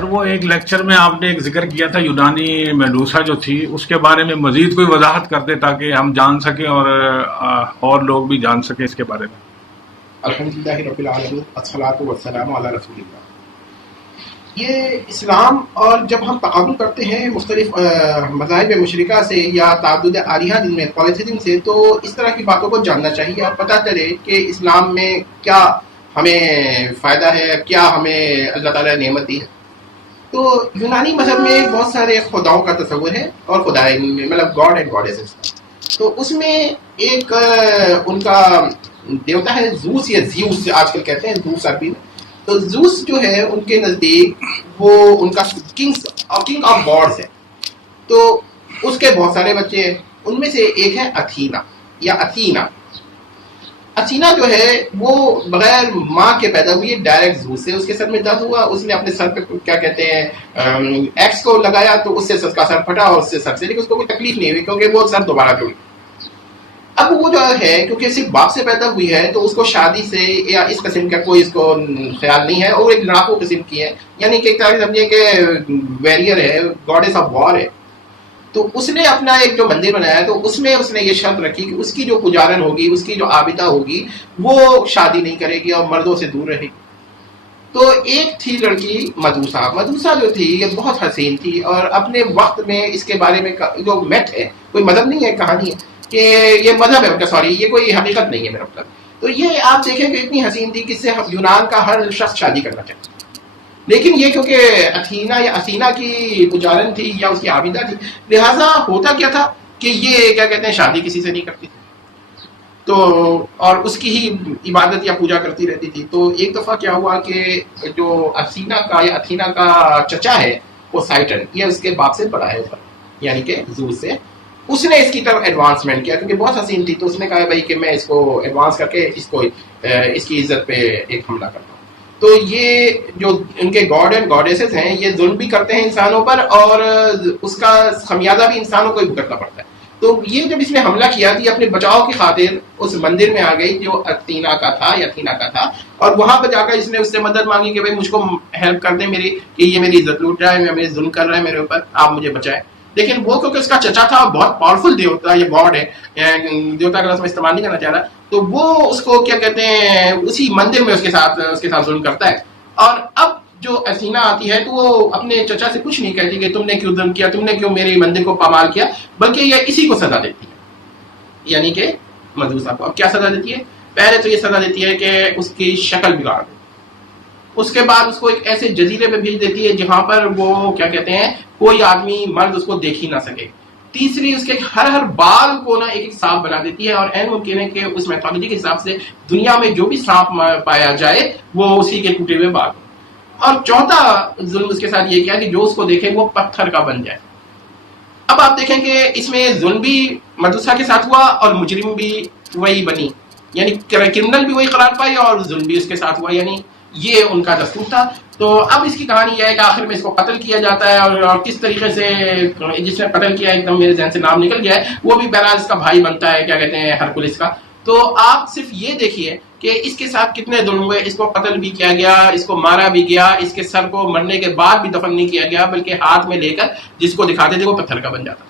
سر وہ ایک لیکچر میں آپ نے ایک ذکر کیا تھا یونانی میڈوسا جو تھی، اس کے بارے میں مزید کوئی وضاحت کر دے تاکہ ہم جان سکیں اور لوگ بھی جان سکیں اس کے بارے میں. الحمدللہ رب العالمین والصلاۃ والسلام علی رسول اللہ. یہ اسلام اور جب ہم تقابل کرتے ہیں مختلف مذاہب مشرکہ سے یا تعدد آلیہہ دین میں پولیتھیزم سے، تو اس طرح کی باتوں کو جاننا چاہیے اور پتہ چلے کہ اسلام میں کیا ہمیں فائدہ ہے، کیا ہمیں اللہ تعالیٰ نے نعمت دی ہے. تو یونانی مذہب میں بہت سارے خداؤں کا تصور ہے اور خدائے مطلب گاڈ اینڈ گاڈیسز. تو اس میں ایک ان کا دیوتا ہے زوس یا زیوس آج کل کہتے ہیں زوس عربی میں. تو زوس جو ہے ان کے نزدیک وہ ان کا کنگ آف گاڈز ہے. تو اس کے بہت سارے بچے ہیں، ان میں سے ایک ہے اتھینا یا اتھینا. اتھینا جو ہے وہ بغیر ماں کے پیدا ہوئی ہے، ڈائریکٹ زوس سے. اس کے سر میں درد ہوا، اس نے اپنے سر پہ کیا کہتے ہیں ایکس کو لگایا تو اس سے اس کا سر پھٹا اور اس سے سر سے، لیکن اس کو کوئی تکلیف نہیں ہوئی کیونکہ وہ سر دوبارہ جڑ گیا. اب وہ جو ہے کیونکہ صرف باپ سے پیدا ہوئی ہے تو اس کو شادی سے یا اس قسم کا کوئی اس کو خیال نہیں ہے، اور ایک لڑاکو قسم کی ہے، یعنی کہ ایک طرح سے سمجھے کہ ویریئر ہے، گاڈیس آف وار ہے. تو اس نے اپنا ایک جو مندر بنایا تو اس میں اس نے یہ شرط رکھی کہ اس کی جو پجارن ہوگی، اس کی جو عابدہ ہوگی، وہ شادی نہیں کرے گی اور مردوں سے دور رہے گی. تو ایک تھی لڑکی مدوسا. مدوسا جو تھی یہ بہت حسین تھی اور اپنے وقت میں اس کے بارے میں جو میتھ ہے، کوئی مذہب نہیں ہے، کہانی ہے کہ یہ مذہب ہے، سوری یہ کوئی حقیقت نہیں ہے میرا مطلب. تو یہ آپ دیکھیں کہ اتنی حسین تھی کہ اس سے یونان کا ہر شخص شادی کرنا چاہتا. لیکن یہ کیونکہ اتھینا یا اتھینا کی پجارن تھی یا اس کی عابدہ تھی، لہٰذا ہوتا کیا تھا کہ یہ کیا کہتے ہیں شادی کسی سے نہیں کرتی تھی تو اور اس کی ہی عبادت یا پوجا کرتی رہتی تھی. تو ایک دفعہ کیا ہوا کہ جو اتھینا کا یا اتھینا کا چچا ہے پوسائٹن، یہ اس کے باپ سے بڑا ہے یعنی کہ زوس سے. اس نے اس کی طرف ایڈوانسمنٹ کیا کیونکہ بہت حسین تھی. تو اس نے کہا بھائی کہ میں اس کو ایڈوانس کر کے اس کی عزت پہ ایک حملہ کرتا ہوں. تو یہ جو ان کے گاڈ اینڈ گاڈیسز ہیں یہ ظلم بھی کرتے ہیں انسانوں پر اور اس کا خمیازہ بھی انسانوں کو ہی بھگتنا پڑتا ہے. تو یہ جب اس نے حملہ کیا تو یہ اپنے بچاؤ کی خاطر اس مندر میں آ گئی جو اتھینا کا تھا یا اتھینا کا تھا، اور وہاں پہ جا کر اس نے اس سے مدد مانگی کہ بھائی مجھ کو ہیلپ کر دیں میری، کہ یہ میری عزت لوٹ رہا ہے، میرے ظلم کر رہا ہے میرے اوپر، آپ مجھے بچائیں. لیکن وہ کیونکہ اس کا چچا تھا بہت پاورفل دیوتا یا گاڈ ہے، دیوتا کا لفظ میں استعمال نہیں کرنا چاہ رہا، تو وہ اس کو کیا کہتے ہیں اسی مندر میں اس کے ساتھ ظلم کرتا ہے. اور اب جو اتھینا آتی ہے تو وہ اپنے چچا سے کچھ نہیں کہتی کہ تم نے کیوں ظلم کیا، تم نے کیوں میرے مندر کو پامال کیا، بلکہ یہ اسی کو سزا دیتی ہے، یعنی کہ مدوسا کو. اب کیا سزا دیتی ہے؟ پہلے تو یہ سزا دیتی ہے کہ اس کی شکل بگاڑ دو. اس کے بعد اس کو ایک ایسے جزیرے پہ بھیج دیتی ہے جہاں پر وہ کیا کہتے ہیں کوئی آدمی مرد اس کو دیکھ ہی نہ سکے. تیسری اس کے ہر بال کو نا ایک سانپ بنا دیتی ہے، اور این ممکن ہے کہ اس میتھولوجی کے حساب سے دنیا میں جو بھی سانپ پایا جائے وہ اسی کے ٹوٹے ہوئے بال. اور چوتھا ظلم اس کے ساتھ یہ کیا کہ جو اس کو دیکھے وہ پتھر کا بن جائے. اب آپ دیکھیں کہ اس میں ظلم بھی مدوسا کے ساتھ ہوا اور مجرم بھی وہی بنی، یعنی کرمنل بھی وہی قرار پائی اور ظلم بھی اس کے ساتھ ہوا، یعنی یہ ان کا دستور تھا. تو اب اس کی کہانی یہ ہے کہ آخر میں اس کو قتل کیا جاتا ہے، اور کس طریقے سے جس نے قتل کیا ایک دم میرے ذہن سے نام نکل گیا ہے، وہ بھی بہرحال اس کا بھائی بنتا ہے، کیا کہتے ہیں ہرکولس کا. تو آپ صرف یہ دیکھیے کہ اس کے ساتھ کتنے ظلم ہوئے. اس کو قتل بھی کیا گیا، اس کو مارا بھی گیا، اس کے سر کو مرنے کے بعد بھی دفن نہیں کیا گیا بلکہ ہاتھ میں لے کر جس کو دکھاتے تھے وہ پتھر کا بن جاتا.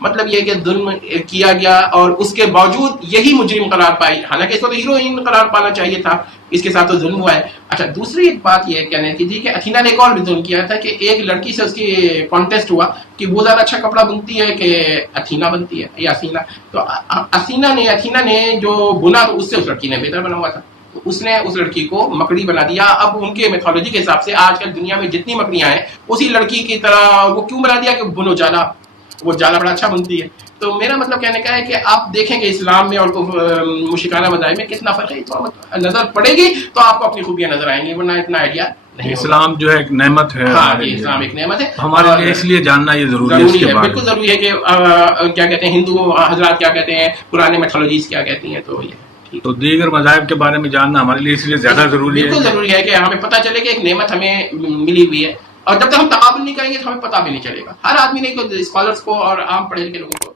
مطلب یہ کہ ظلم کیا گیا اور اس کے باوجود یہی مجرم قرار پائی، حالانکہ اس کو تو ہیروئن قرار پانا چاہیے تھا، اس کے ساتھ تو ظلم ہوا ہے. اچھا دوسری ایک بات یہ کہنے کی تھی کہ اتھینا نے ایک اور بھی ظلم کیا تھا کہ ایک لڑکی سے اس کی کانٹیسٹ ہوا کہ وہ زیادہ اچھا کپڑا بنتی ہے کہ اتھینا بنتی ہے یا اتھینا. تو اتھینا نے جو بنا تو اس سے اس لڑکی نے بہتر بنا ہوا تھا، تو اس نے اس لڑکی کو مکڑی بنا دیا. اب ان کے میتھولوجی کے حساب سے آج کل دنیا میں جتنی مکڑیاں ہیں اسی لڑکی کی طرح وہ کیوں بنا دیا کہ بنو جالا، وہ جالا بڑا اچھا بنتی ہے. تو میرا مطلب کہنے کا ہے کہ آپ دیکھیں کہ اسلام میں اور مشرکانہ مذاہب میں کتنا فرق ہے. تو نظر پڑے گی تو آپ کو اپنی خوبیاں نظر آئیں گی، ورنہ اتنا آئیڈیا نہیں. اسلام جو ہے ایک نعمت ہے. ہاں اسلام ایک نعمت ہے ہمارے لیے، اس لیے جاننا یہ ضروری ہے. بالکل ضروری ہے کہ کیا کہتے ہیں ہندو حضرات کیا کہتے ہیں، پرانے میتھولوجیز کیا کہتی ہیں. تو دیگر مذاہب کے بارے میں جاننا ہمارے لیے اس لیے زیادہ ضروری ہے. بالکل ضروری ہے کہ ہمیں پتہ چلے کہ ایک نعمت ہمیں ملی ہوئی ہے، اور جب تک ہم تقابل نہیں کریں گے تو ہمیں پتہ بھی نہیں چلے گا. ہر آدمی نے اسکالرس کو اور عام پڑھے لکھے لوگوں کو